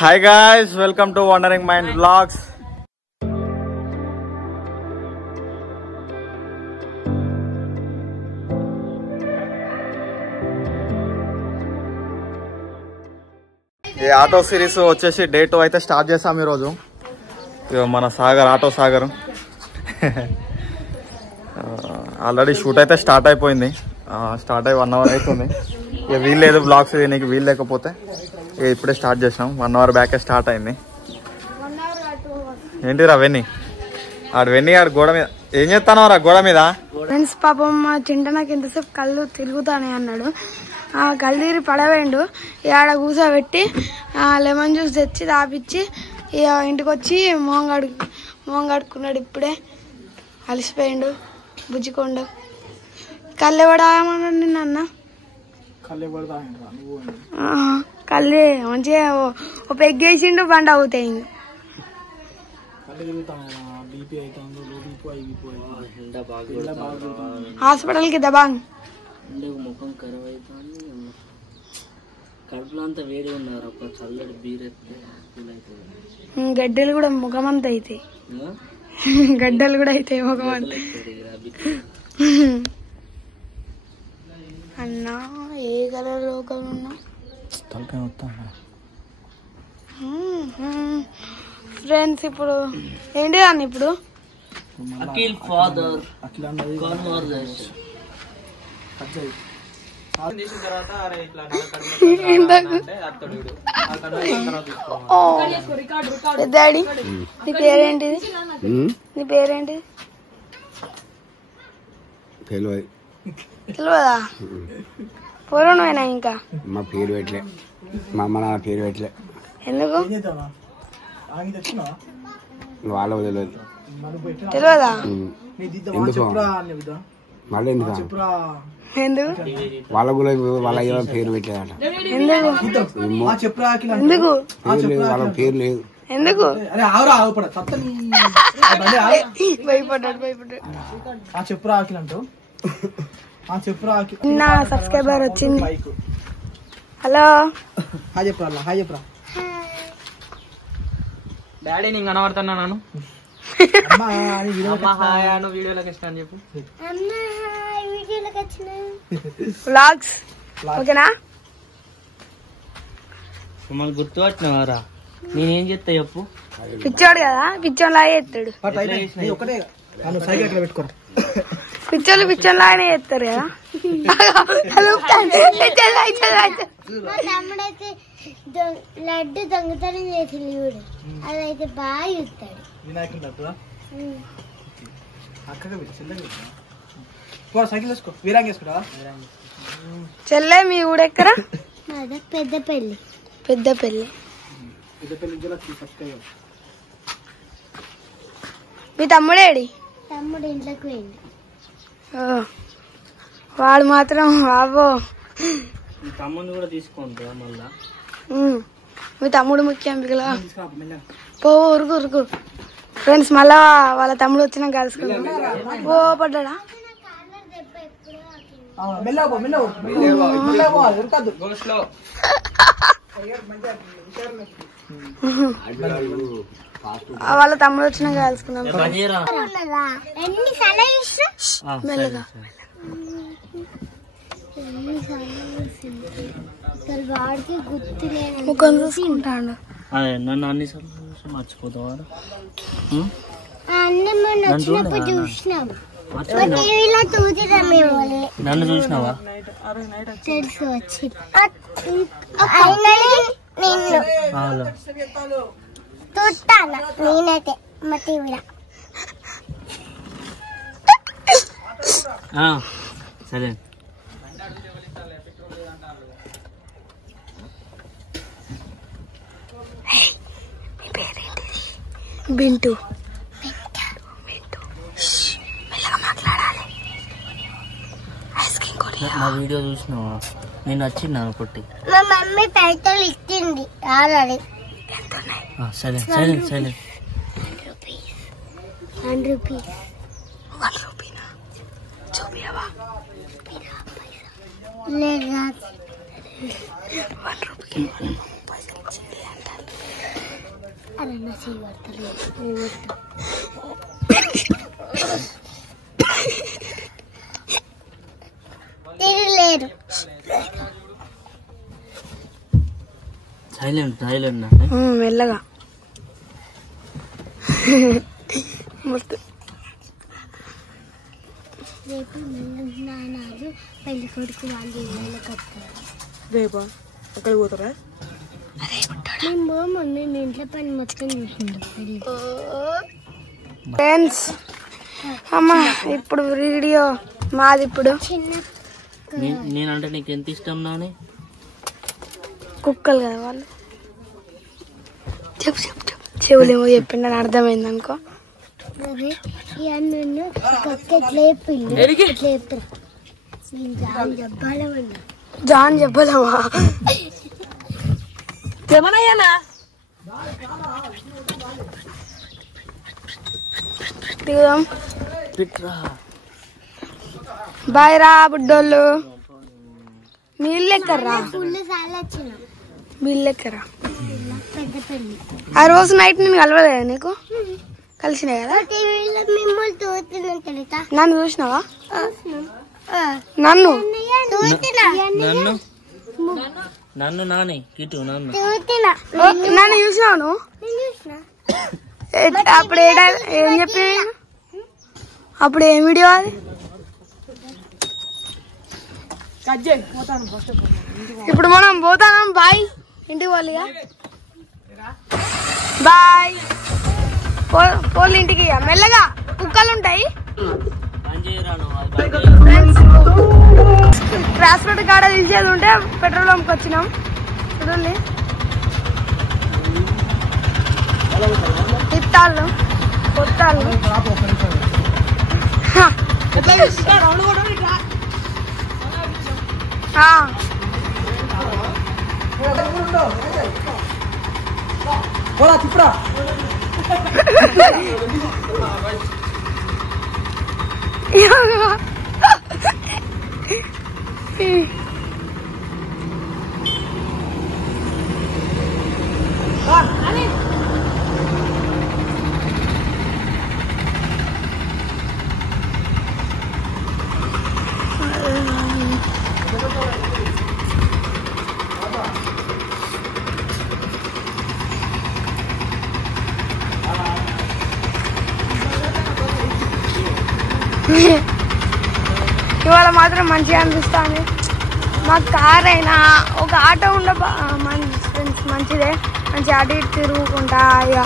Hi guys, welcome to Wandering Mind Vlogs. ఈ auto series వచ్చేసి day 2 అయితే start చేసాం ఈరోజు. మన Sagar auto Sagar already shoot అయితే స్టార్ట్ అయిపోయింది. స్టార్ట్ అయ్యి 1 అవర్ అవుతుంది. ఇక వీలు లేదు బ్లాగ్స్ నీకు వీలు లేకపోతే ఇక ఇప్పుడే స్టార్ట్ చేసినాం. 1 అవర్ బ్యాకే స్టార్ట్ అయింది. ఏంటిరా వెన్నీ ఆడు వెన్నీ ఆడు గోడ మీద ఏం చేస్తానో రా గోడ మీద. ఫ్రెండ్స్ పాపం మా చింట నాకు ఎంతసేపు కళ్ళు తిరుగుతానే అన్నాడు. ఆ కళ్ళు తీరి పడవేయండు. ఆడ కూసోబెట్టి లెమన్ జ్యూస్ తెచ్చి తాపిచ్చి ఇక ఇంటికి వచ్చి మొహం కడుక్కున్నాడు. ఇప్పుడే అలసిపోయిండు బుజ్జికొండు. కళ్ళు ఎవడామన్నాడు నిన్న అన్న. కళ్ళే మంచిగా ఒక పెగ్గేసిండు బండి అవుతాయి. హాస్పిటల్కి దబాంగ్ ముఖం ఖరాబ్ అవుతుంది. కడుపులో అంతా వేడి ఉన్నారు. ఒక చల్లడి బీరెత్తే గడ్డలు కూడా ముఖం అంతా అవుతాయి. గడ్డలు కూడా అవుతాయి ముఖం అంతా. అన్నా ఏ కలర్ లోకల్ ఉన్నా ఫ్రెండ్స్ ఇప్పుడు ఏంటి అన్న ఇప్పుడు అఖిల్ ఫాదర్ డాడీ నీ పేరేంటిది? నీ పేరేంటిది తెలియదా? పూర్వమైనా ఇంకా మా పేరు పెట్టలే, మా అమ్మ నాన్న పేరు పెట్టలే. ఎందుకు వాళ్ళ తెలియదు. తెలియదా? ఎందుకు మళ్ళీ ఎందుకు వాళ్ళ కూడా వాళ్ళ అయ్యో పేరు పెట్టలేదట. ఎందుకు వాళ్ళ పేరు లేదు. ఎందుకు భయపడ్డాడు నా సబ్స్క్రైబర్ వచ్చింది. హలో డాడీ నేను కనబడుతున్నా. నన్ను వీడియోలోకి ఇష్టం చెప్పు. వ్లాగ్స్ ఓకేనా? మమ్మల్ని గుర్తుపట్టినవారా? నేనేం చేస్తా చెప్పు. పిచ్చోడు కదా, పిచ్చోన్ లాగే ఎత్తాడు. పిచ్చోళ్ళు పిచ్చోన్ లాగానే చేస్తారు కదా. లడ్డు దొంగతనం చేసింది చూడు, అదైతే బాగా చూస్తాడు. చెల్లె మీ ఊడెక్కరా? పెద్దపల్లి. పెద్దపల్లి. మీ తమ్ముడేడి? తమ్ముడు ఇంట్లోకి పోయింది. వాడు మాత్రం బాబో. తమ్ముడిని కూడా తీసుకుంటా మళ్ళా. మీ తమ్ముడు ముఖ్యం పిగలా పో ఉరుకు ఉరుకు. ఫ్రెండ్స్ మళ్ళా వాళ్ళ తమ్ముడు వచ్చినా కలుసుకున్నాం. ఓ పడ్డా వాళ్ళ తమ్ముడు వచ్చినా కలుసుకున్నాం. మెల్లగా ముఖం చూసుకుంటాడు. నన్ను అన్నిసార్లు మర్చిపోతావా? నన్ను చూసినావా? నేనైతే మా టీవీలో సరే. బింటూ మెల్లగా మాట్లాడాలి. నా వీడియో చూసినావా? నేను వచ్చింది కొట్టి. మా మమ్మీ పైసలు ఇచ్చింది ఆల్రెడీ. సరే సరే సరే. 1 రూపీ. 1 రూపీనా చూపియవా? లేదా 1 రూపీ పైసలు ఇచ్చింది అంటారు. అరే నా చెయ్యి పడతలేదు తిరగలేరు సైలెంట్ మెల్లగా మొత్తం రేపు నానాలు పెళ్లి కొడుకు వాళ్ళు ఇళ్ళకి వస్తారు రేపా అక్కడ పోతారా మేము పోమని నేను ఇంట్లో పని మొత్తం చూసిండు పెళ్లి ఫ్రెండ్స్ అమ్మా ఇప్పుడు వీడియో మాది ఇప్పుడు చిన్న నేనంటే నీకు ఎంత ఇష్టం నాని కుక్కలు కదా వాళ్ళు చెప్పు చెప్పు చెప్పు చెవులేమో చెప్పిండని అర్థమైంది అనుకో ఈ అన్ను కక్క ఎట్లా చెప్పిండు జాన్ చెప్పాలన్నా జాన్ చెప్పలేమా ఏమన్నాయనా దిగుదాం బాయ్ రా బుడ్డోళ్ళు మీ ఇల్లు ఎక్కర్రా ఫుల్ సార్లు వచ్చిన మీ ఇల్లు ఎక్కరా పెద్ద పెళ్లి ఆ రోజు నైట్ నేను కలవలేదా నీకు కలిసినాయి కదా టీవీలో మిమ్మల్ని చూస్తున్నాం తెలుసా నన్ను చూసినావా నన్ను నన్ను నాని కిటు నన్ను నన్ను చూసినావు నువ్వు అప్పుడు ఏం చెప్పి అప్పుడు ఏం వీడియో అది ఇప్పుడు మనం పోతాం బాయ్ ఇంటికి పోలిగా బాయ్ పోలు ఇంటికి మెల్లగా కుక్కలు ఉంటాయి క్రాస్ రోడ్ కాడ తీసేది ఉంటే పెట్రోల్ పంప్కి వచ్చినాం చూడండి ఇత్తాళ్ళు కొత్తాళ్ళు ఇవాళ మాత్రం మంచిగా అనిపిస్తుంది మాకు కార్ అయినా ఒక ఆటో ఉండ ఫ్రెండ్స్ మంచిదే మంచి అటు ఇటు తిరుగుకుంటా ఇక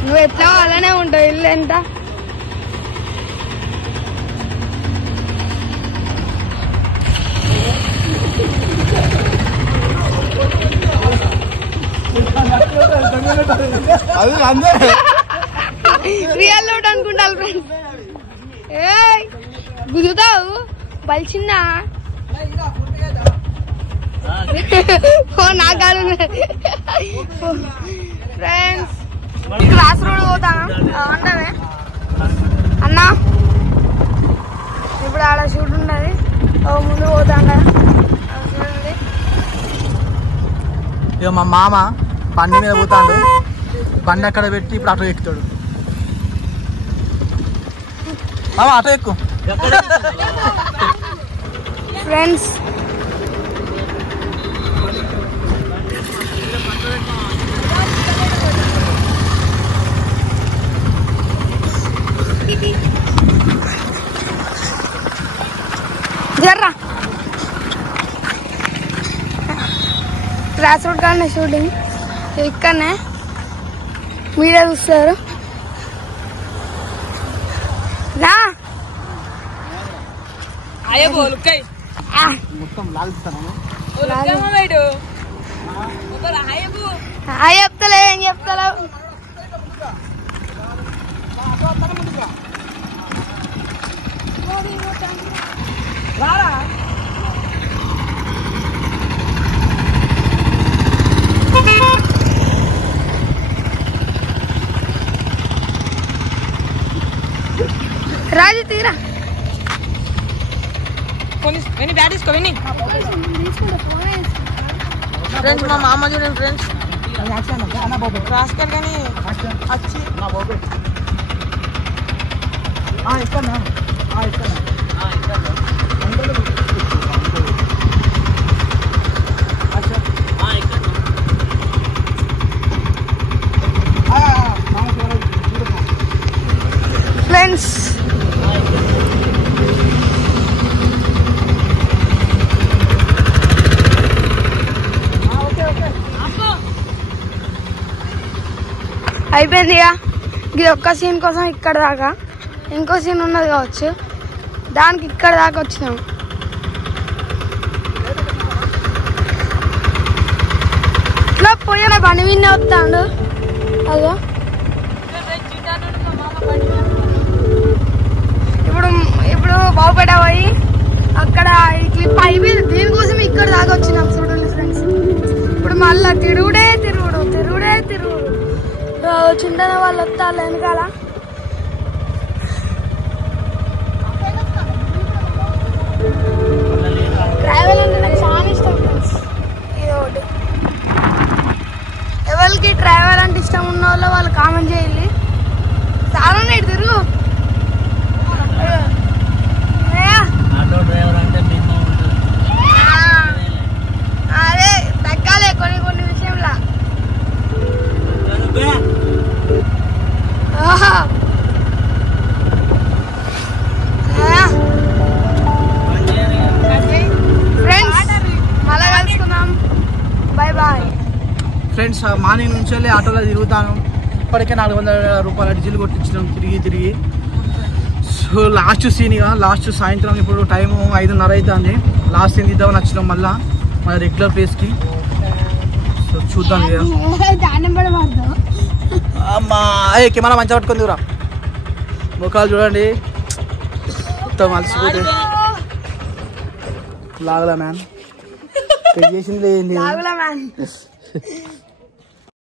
నువ్వు ఎట్లా అలానే ఉంటావు ఇల్లు ఎంత రియల్ లోట్ అనుకుంటారు ఫ్రెండ్స్ ఏ గుద్దుతావు బలిచిందా నా కాదు ఫ్రెండ్స్ క్లాస్ రోడ్ పోతాను అన్ననే అన్నా ఇప్పుడు ఆడ షూట్ ఉన్నది ముందు పోతాను చూడండి ఇక మా మామ బండి మీద పోతాడు బండి అక్కడ పెట్టి ఇప్పుడు ఆటో ఎక్కుతాడు మామ ఆటో ఎక్కు ఫ్రెండ్స్ జర్రా క్రాస్ రోడ్ కానీ షూటింగ్ ఇక్కడనే మీరే చూస్తారు. రా మొత్తం లాగుతాను. చెప్తలే ఏం చెప్తలే. రాజు తీరా ఫ్రెండ్స్ మా మామ చూడండి ఫ్రెండ్స్ రాస్కర్ కానీ వచ్చి ఇస్తాను. ఫ్రెండ్స్ అయిపోయింది ఇక. ఇది ఒక్క సీన్ కోసం ఇక్కడ దాకా, ఇంకో సీన్ ఉన్నది కావచ్చు, దానికి ఇక్కడ దాకా వచ్చినాం. ఇట్లా పోయిన బండి విన్నే వస్తాడు. అదో ఇప్పుడు బాగుపడా పోయి అక్కడ ఈ క్లిప్ అయిపోయింది. దీనికోసం ఇక్కడ దాకా వచ్చినాం చూడండి ఫ్రెండ్స్. ఇప్పుడు మళ్ళా తిరుగుడే తిరుగుడు. చింతన వాళ్ళు వస్తారు వెనకాల. ట్రావెల్ అంటే నాకు చాలా ఇష్టం ఫ్రెండ్స్. ఇది ఒకటి. ఎవరికి ట్రావెల్ అంటే ఇష్టం ఉన్న వాళ్ళు కామెంట్ చేయాలి. చాలా తిరుగు. ఆటో డ్రైవర్ అంటే అదే తగ్గాలే కొన్ని విషయంలో. ఫ్రెండ్స్ మళ్ళా కలుసుకుందాం. Bye bye. ఫ్రెండ్స్ మార్నింగ్ నుంచి వెళ్ళి ఆటోలో తిరుగుతాను. ఇప్పటికే 400 రూపాయల డీజిల్ కొట్టించినాం తిరిగి. సో లాస్ట్ సీన్ ఇక లాస్ట్ సాయంత్రం ఇప్పుడు టైం 5:30 అవుతుంది. లాస్ట్ సీన్ ఇద్దామని వచ్చినాం మళ్ళీ మన రెగ్యులర్ ప్లేస్కి. సో చూద్దాం ఇక. అమ్మా కెమెరా మంచిగా పట్టుకుంది రా. ముఖాలు చూడండి మొత్తం అలసిపోతే. లాగలా మ్యాన్ చేసింది.